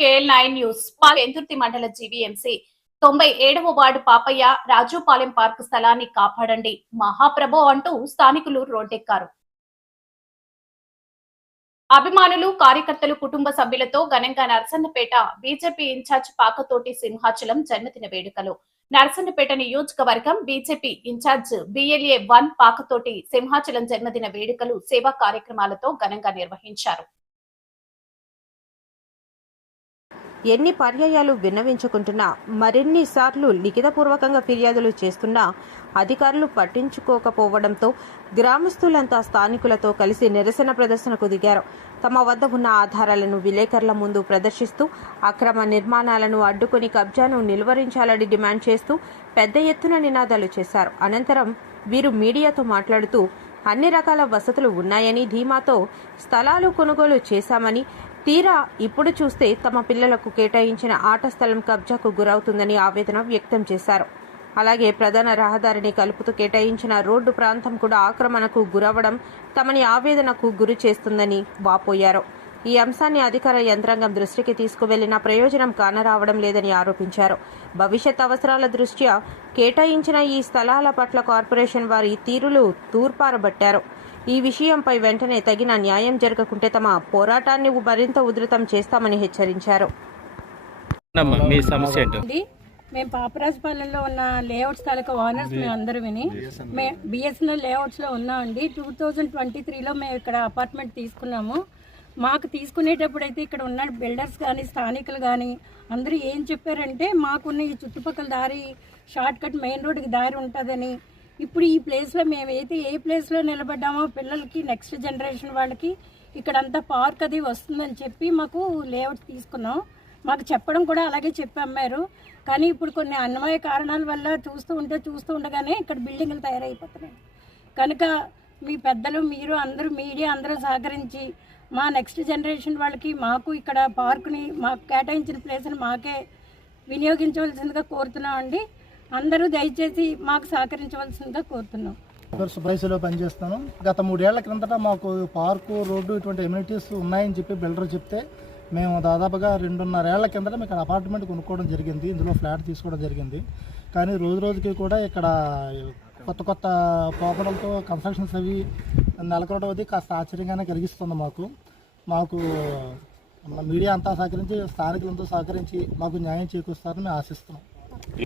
KL9 news. Vendurthi మండల GVMC 97వ ward Papayya Rajupalem park స్థలాన్ని కాపాడండి మహాప్రభో అంటూ స్థానికులు రోడ్డెక్కారు. అభిమానులు, కార్యకర్తలు, కుటుంబ సభ్యులతో ఘనంగా నర్సన్నపేట బీజేపీ ఇన్ఛార్జ్ పాకతోటి సింహాచలం జన్మదిన వేడుకలు. నర్సన్నపేట నియోజకవర్గం బీజేపీ ఇన్ఛార్జ్ BLA 1 పాకతోటి సింహాచలం జన్మదిన వేడుకలు సేవా కార్యక్రమాలతో ఘనంగా నిర్వహించారు. ఎన్ని పర్యాయాలు విన్నవించుకుంటున్నా, మరిన్నిసార్లు లిఖితపూర్వకంగా ఫిర్యాదులు చేస్తున్నా అధికారులు పట్టించుకోకపోవడంతో గ్రామస్తులంతా స్థానికులతో కలిసి నిరసన ప్రదర్శనకు దిగారు. తమ వద్ద ఉన్న ఆధారాలను విలేకరుల ముందు ప్రదర్శిస్తూ అక్రమ నిర్మాణాలను అడ్డుకుని కబ్జాను నిలువరించాలని డిమాండ్ చేస్తూ పెద్ద ఎత్తున నినాదాలు చేశారు. అనంతరం వీరు మీడియాతో మాట్లాడుతూ అన్ని రకాల వసతులు ఉన్నాయని, ధీమాతో స్థలాలు కొనుగోలు చేశామని, తీరా ఇప్పుడు చూస్తే తమ పిల్లలకు కేటాయించిన ఆట స్థలం కబ్జాకు గురవుతుందని ఆవేదన వ్యక్తం చేశారు. అలాగే ప్రధాన రహదారిని కలుపుతూ కేటాయించిన రోడ్డు ప్రాంతం కూడా ఆక్రమణకు గురవడం తమని ఆవేదనకు గురి చేస్తుందని వాపోయారు. ఈ అంశాన్ని అధికార యంత్రాంగం దృష్టికి తీసుకువెళ్లిన ప్రయోజనం కానరావడం లేదని ఆరోపించారు. భవిష్యత్ అవసరాల దృష్ట్యా కేటాయించిన ఈ స్థలాల పట్ల కార్పొరేషన్ వారి తీరులు తూర్పారబట్టారు. ఈ విషయంపై వెంటనే తగిన న్యాయం జరగకుంటే తమ పోరాటాన్ని మరింత ఉధృతం చేస్తామని హెచ్చరించారు. మేము పాపరాజపాలెంలో ఉన్న లేఅవుట్స్ తాలూకా ఓనర్స్ మేము అందరూ BSNL లేఅవుట్స్లో ఉన్నామండి. 2023లో మేము ఇక్కడ అపార్ట్మెంట్ తీసుకున్నాము. మాకు తీసుకునేటప్పుడైతే ఇక్కడ ఉన్న బిల్డర్స్ కానీ స్థానికులు కానీ అందరూ ఏం చెప్పారంటే, మాకున్న ఈ చుట్టుపక్కల దారి షార్ట్ కట్ మెయిన్ రోడ్డుకి దారి ఉంటుందని. ఇప్పుడు ఈ ప్లేస్లో మేమైతే ఏ ప్లేస్లో నిలబడ్డామో పిల్లలకి నెక్స్ట్ జనరేషన్ వాళ్ళకి ఇక్కడంతా పార్క్ అది వస్తుందని చెప్పి మాకు లేఅవుట్ తీసుకున్నాం. మాకు చెప్పడం కూడా అలాగే చెప్పి అమ్మారు. కానీ ఇప్పుడు కొన్ని అన్వయ కారణాల వల్ల చూస్తూ ఉండగానే ఇక్కడ బిల్డింగ్లు తయారైపోతున్నాయి. కనుక మీ పెద్దలు, మీరు అందరూ, మీడియా అందరూ సహకరించి మా నెక్స్ట్ జనరేషన్ వాళ్ళకి మాకు ఇక్కడ పార్కుని మాకు కేటాయించిన ప్లేస్ని మాకే వినియోగించవలసిందిగా కోరుతున్నామండి. అందరూ దయచేసి మాకు సహకరించవలసిందిగా కోరుతున్నాం. సుబ్రైస్లో పనిచేస్తాను. గత 3 ఏళ్ల క్రిందట మాకు పార్కు, రోడ్డు ఇటువంటి ఎమ్యూనిటీస్ ఉన్నాయని చెప్పి బిల్డర్ చెప్తే మేము దాదాపుగా 2.5 ఏళ్ల కిందట ఇక్కడ అపార్ట్మెంట్ కొనుక్కోవడం జరిగింది. ఇందులో ఫ్లాట్ తీసుకోవడం జరిగింది. కానీ రోజుకి కూడా ఇక్కడ కొత్త పోకడలతో కన్స్ట్రక్షన్స్ అవి నెలకొనడం అది కాస్త ఆశ్చర్యంగానే కలిగిస్తుంది. మాకు మీడియా అంతా సహకరించి, స్థానికులంతా సహకరించి మాకు న్యాయం చేకూరుస్తారని మేము ఆశిస్తున్నాం.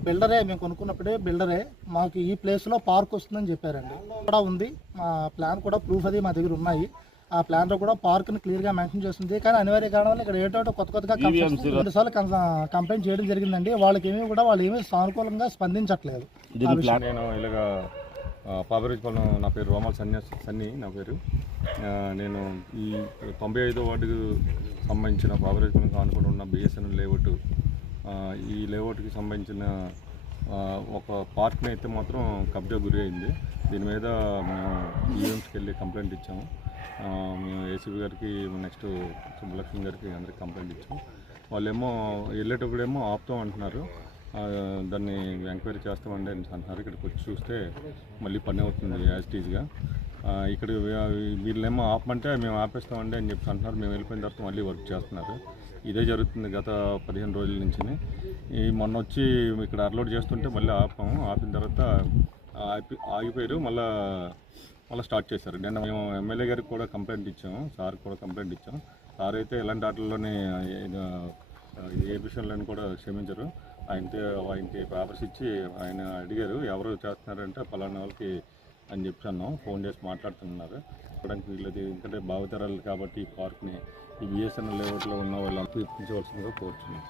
బిల్డరే, మేము కొనుక్కున్నప్పుడే బిల్డరే మాకు ఈ ప్లేస్లో పార్క్ వస్తుందని చెప్పారండి. కూడా ఉంది, మా ప్లాన్ కూడా ప్రూఫ్ అది మా దగ్గర ఉన్నాయి. ఆ ప్లాన్లో కూడా పార్క్ని క్లియర్గా మెన్షన్ చేస్తుంది. కానీ అనివార్య కారణాలు ఇక్కడ ఏటో కొత్తగా 2 సార్లు కంప్లైంట్ చేయడం జరిగిందండి. వాళ్ళు ఏమీ సానుకూలంగా స్పందించట్లేదు. నేను ఇలాగా పాపరాజపాలెం, నా పేరు రోమల్ సన్ని నా పేరు. నేను ఈ 95వ వార్డుకు సంబంధించిన పాపరాజపాలెం ఆనుకుని ఉన్న BSNL లేఅవుట్, ఈ లేఅవుట్కి సంబంధించిన ఒక పార్క్ని అయితే మాత్రం కబ్జా గురి అయింది. దీని మీద మేము ఈఎంస్కి వెళ్ళి కంప్లైంట్ ఇచ్చాము. మేము ACP గారికి, నెక్స్ట్ సుబ్బలక్ష్మి గారికి అందరికి కంప్లైంట్ ఇచ్చాము. వాళ్ళేమో వెళ్ళేటప్పుడేమో ఆపుతాం అంటున్నారు. దాన్ని ఎంక్వైరీ చేస్తామండి అని అంటున్నారు. ఇక్కడికి వచ్చి చూస్తే మళ్ళీ పని అవుతుంది యాజ్ ఇట్ ఈజ్గా. ఇక్కడ వీళ్ళేమో ఆపమంటే మేము ఆపేస్తామండి అని చెప్పి అంటున్నారు. మేము వెళ్ళిపోయిన తర్వాత మళ్ళీ వర్క్ చేస్తున్నారు. ఇదే జరుగుతుంది గత 15 రోజుల నుంచి. మొన్న వచ్చి ఇక్కడ అన్లోడ్ చేస్తుంటే మళ్ళీ ఆపిన తర్వాత ఆగిపోయారు. మళ్ళీ స్టార్ట్ చేశారు. నిన్న మేము ఎమ్మెల్యే గారికి కూడా కంప్లైంట్ ఇచ్చాము, సార్ కూడా కంప్లైంట్ ఇచ్చాము. సార్ అయితే ఎలాంటి ఆటల్లోనే ఏ విషయంలోని కూడా క్షమించరు. ఆయనకి పేపర్స్ ఇచ్చి ఆయన అడిగారు, ఎవరు చేస్తున్నారంటే పలానా వాళ్ళకి అని చెప్పి అన్నాం. ఫోన్ చేసి మాట్లాడుతున్నారు. చెప్పడానికి వీళ్ళది ఎందుకంటే భావితరాలు కాబట్టి ఈ పార్క్ని ఈ BSNL లేఅవుట్లో ఉన్న వాళ్ళంతా ఇప్పించవలసిందిగా కోరుతున్నాం.